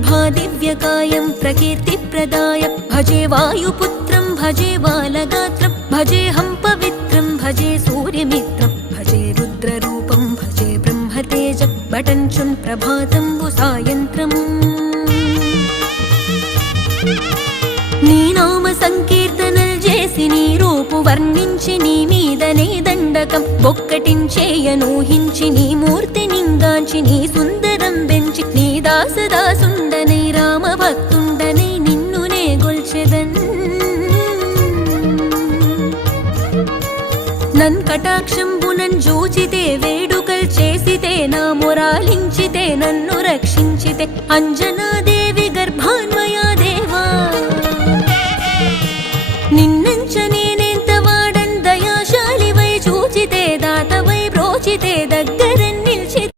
ప్రభాదివ్యకాయం ప్రకీర్తిప్రదాయ భజే వాయుపుత్రం భజే బాలగాత్రం భజేహం పవిత్రం భజే సూర్యమిత్రం భజే రుద్రరూపం భజే బ్రహ్మతేజం బటంచున్ ప్రభాతంబు సాయంత్రము నీ నామ సంకీర్తనల్ చేసి నీ రూపు వర్ణించి నీ మీదనే దండకం బొక్కటించేయనూహించి నీ మూర్తి నింగాంచి నీ సుందరం బెంచి నీ దాసదాసుండనై రామ భక్తుండనై నిన్నునే గొల్చెదన్ నన్ కటాక్షంబునన్ జూచితే వేడుకల్ చేసితే నా మొరాలించితే నన్ను రక్షించితే అంజనా